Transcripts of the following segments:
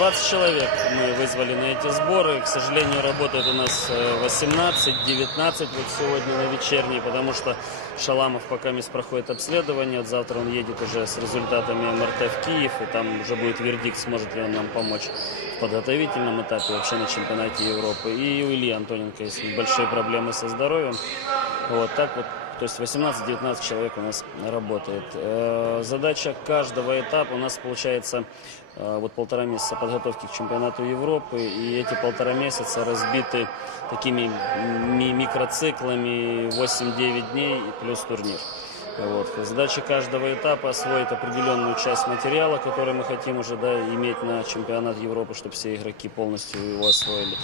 20 человек мы вызвали на эти сборы. К сожалению, работает у нас э, 18, 19 вот сегодня на вечерней, потому что Шаламов пока мест проходит обследование. Завтра он едет уже с результатами МРТ в Киев, и там уже будет вердикт, сможет ли он нам помочь в подготовительном этапе вообще на чемпионате Европы. И у Ильи Антоненко есть большие проблемы со здоровьем. Вот так вот. То есть 18-19 человек у нас работает. Э, Задача каждого этапа у нас получается э, вот полтора месяца подготовки к чемпионату Европы. И эти полтора месяца разбиты такими ми- микроциклами 8-9 дней плюс турнир. Вот. Задача каждого этапа освоить определенную часть материала, который мы хотим уже да, иметь на чемпионат Европы, чтобы все игроки полностью его освоили.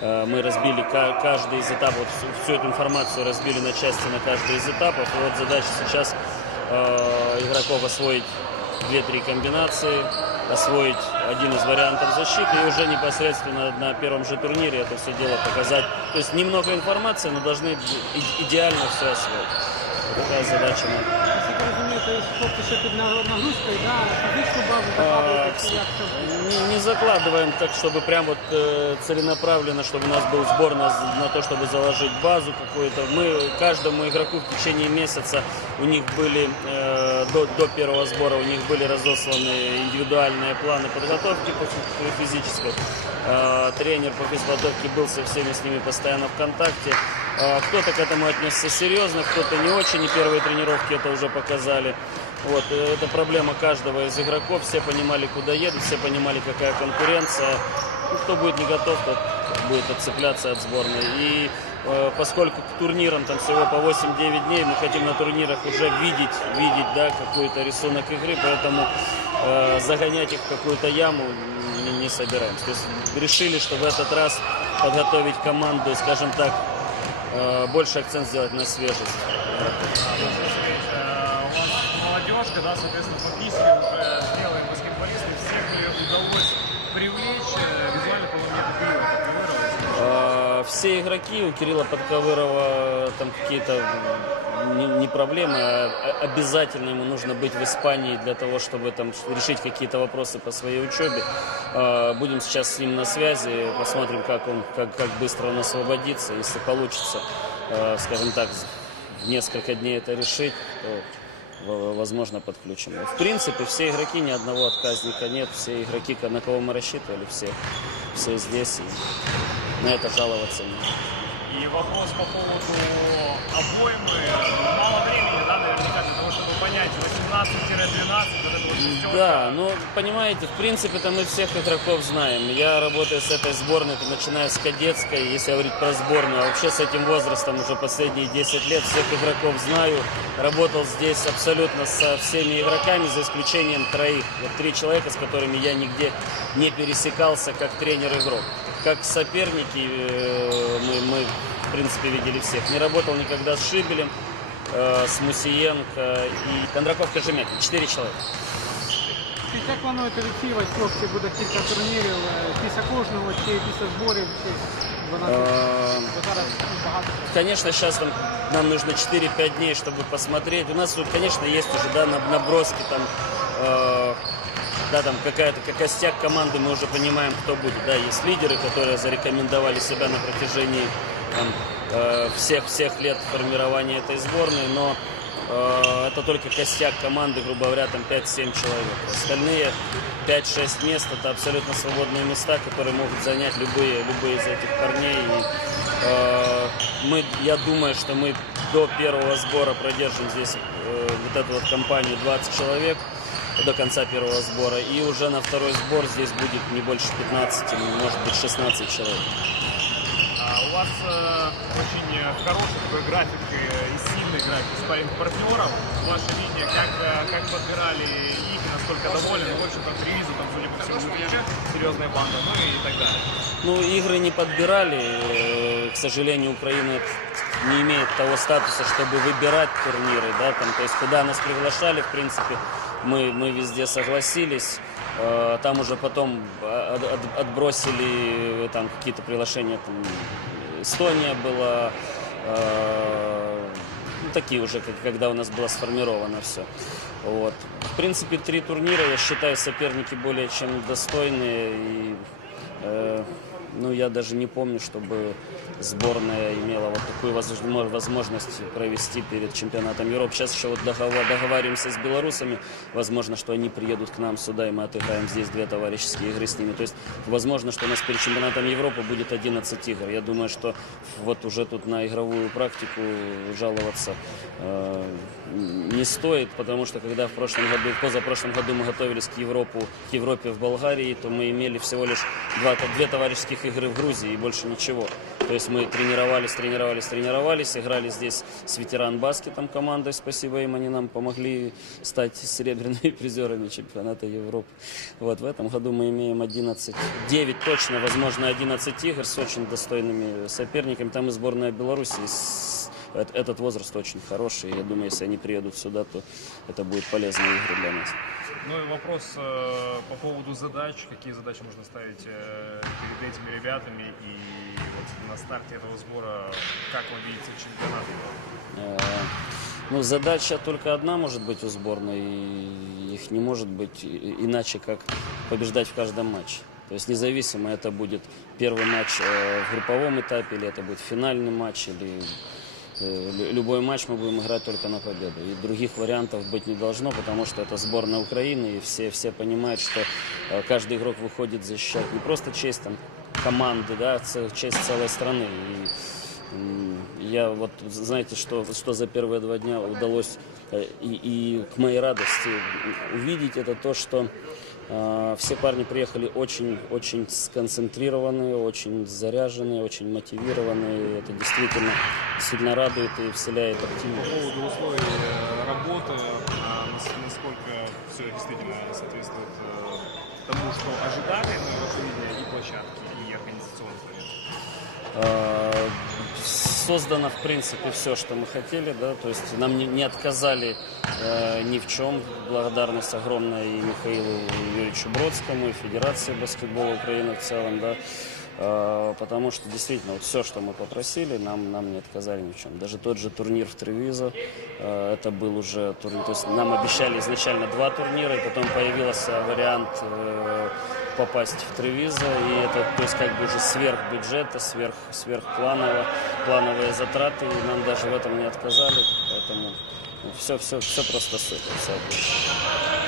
Э, Мы разбили ка- каждый из этапов, вот всю, эту информацию разбили на части на каждый из этапов. Вот задача сейчас э, игроков освоить 2-3 комбинации, освоить один из вариантов защиты и уже непосредственно на первом же турнире это все дело показать. То есть немного информации, но должны идеально все освоить. Вот такая задача. на- Наскільки розумію, то є хлопці ще під нагру- нагрузкою, да, фізичну базу А, закладуєте, к чи як це буде? Не, не закладываем так, чтобы прям вот э, целенаправленно, чтобы у нас был сбор на, на то, чтобы заложить базу какую-то. Мы каждому игроку в течение месяца у них были э, до, до первого сбора у них были разосланы индивидуальные планы подготовки по фи- физической. Э, тренер по физподготовке был со всеми с ними постоянно в контакте. Э, кто-то к этому отнесся серьезно, кто-то не очень, и первые тренировки это уже показали. Вот, э, это проблема каждого из игроков. Все понимали, куда едут, все понимали, какая конкуренция. Ну, кто будет не готов, тот будет отцепляться от сборной. И э, поскольку к турнирам там всего по 8-9 дней, мы хотим на турнирах уже видеть, видеть да, какой-то рисунок игры, поэтому э, загонять их в какую-то яму не, не собираемся. То есть решили, что в этот раз подготовить команду, скажем так, больше акцент сделать на свежесть. Э, у вас молодежка, да, соответственно, по Писарю уже баскетболисты, всех ли удалось привлечь, э, визуально, Кирилла Подковырова. А, Все игроки у Кирилла Подковырова там какие-то не, проблемы, а обязательно ему нужно быть в Испании для того, чтобы там решить какие-то вопросы по своей учебе. А, Будем сейчас с ним на связи, посмотрим, как он, как, как быстро он освободится. Если получится, а, скажем так, в несколько дней это решить, то возможно, подключим. В принципе, все игроки, ни одного отказника нет. Все игроки, на кого мы рассчитывали, все, все здесь. И на это жаловаться нет. Вопрос по поводу обоймы. Мало времени, да, наверняка, для того, чтобы понять 18-12, вот это вот. Да, ну, понимаете, в принципе-то мы всех игроков знаем. Я работаю с этой сборной, начиная с кадетской, если говорить про сборную. А вообще с этим возрастом уже последние 10 лет всех игроков знаю. Работал здесь абсолютно со всеми игроками, за исключением троих. Вот три человека, с которыми я нигде не пересекался как тренер-игрок Как соперники э, мы, мы, в принципе, видели всех. Не работал никогда с Шибелем, э, с Мусиенко и Кондраков Кожемякин. Четыре человека. Скажіть, Як плануєте відсіювати хлопці, буде кілька турнірів, е, після кожного чи після зборів, чи 12? Э, Бо зараз ну, багато. Конечно, сейчас там, нам нужно 4-5 дней, чтобы посмотреть. У нас тут, конечно, есть уже да, наб- наброски, там, э, да, там какая-то как костяк команды, мы уже понимаем, кто будет. Да, есть лидеры, которые зарекомендовали себя на протяжении там, э, лет формирования этой сборной, но э, это только костяк команды, грубо говоря, там 5-7 человек. Остальные 5-6 мест это абсолютно свободные места, которые могут занять любые, любые из этих парней. И, э, мы, я думаю, что мы до первого сбора продержим здесь э, вот эту вот компанию 20 человек до конца первого сбора. И уже на второй сбор здесь будет не больше 15, может быть 16 человек. А У вас э, очень хороший такой график э, и сильный график спарринг партнеров. Ваша линия, как, э, как подбирали их, насколько довольны. Ну, в общем, там три виза, там, судя по всему, серьезная банда, ну и так далее. Ну, игры не подбирали. К сожалению, Украина не имеет того статуса, чтобы выбирать турниры. Да, там, то есть, куда нас приглашали, в принципе, мы, мы везде согласились. Э, Там уже потом э, от- от- отбросили э, там какие-то приглашения. Там, Эстония была, ну, такие уже, как- когда у нас было сформировано все. Вот. В принципе, три турнира, я считаю, соперники более чем достойные. И, э, ну, я даже не помню, чтобы сборная имела вот такую возможно- возможность провести перед чемпионатом Европы. Сейчас еще вот договариваемся с белорусами. Возможно, что они приедут к нам сюда, и мы отыграем здесь две товарищеские игры с ними. То есть, возможно, что у нас перед чемпионатом Европы будет 11 игр. Я думаю, что вот уже тут на игровую практику жаловаться э, не стоит, потому что когда в прошлом году, позапрошлом году мы готовились к, Европу, к Европе в Болгарии, то мы имели всего лишь два, две товарищеских игры в Грузии и больше ничего. То есть мы тренировались, тренировались, тренировались, играли здесь с ветеран баскетом командой, спасибо им, они нам помогли стать серебряными призерами чемпионата Европы. Вот в этом году мы имеем 11, 9 точно, возможно 11 игр с очень достойными соперниками. Там и сборная Беларуси, эт- этот возраст очень хороший. Я думаю, если они приедут сюда, то это будет полезные игры для нас. Ну и вопрос э, по поводу задач. Какие задачи можно ставить э, перед этими ребятами? И вот на старте этого сбора, как вы видите чемпионат? Э, Ну, задача только одна может быть у сборной, и их не может быть иначе, как побеждать в каждом матче. То есть независимо, это будет первый матч э, в групповом этапе, или это будет финальный матч, или любой матч мы будем играть только на победу. И других вариантов быть не должно, потому что это сборная Украины, и все, все понимают, что э, каждый игрок выходит защищать не просто честь там, команды, да, а честь целой страны. И Я вот, знаете, что, что за первые два дня удалось э, и, и к моей радости увидеть, это то, что э, все парни приехали очень, очень сконцентрированные, очень заряженные, очень мотивированные. Это действительно, действительно радует и вселяет По оптимизм. поводу условий э, работы, а, нас- насколько все действительно соответствует э, тому, что ожидали виде и площадки, и организационных моментов? Создано, в принципе, все, что мы хотели, да, то есть нам не, не отказали э, ни в чем. Благодарность огромная и Михаилу Юрьевичу Бродскому, и Федерации баскетбола Украины в целом, да, Э, потому что действительно вот все, что мы попросили, нам, нам не отказали ни в чем. Даже тот же турнир в Тревизо, э, это был уже турнир, то есть нам обещали изначально два турнира, и потом появился вариант э, попасть в Тревизо, и это, то есть как бы уже сверх бюджета, сверх, сверхпланово, плановые затраты, и нам даже в этом не отказали, поэтому все, все, все просто супер, все.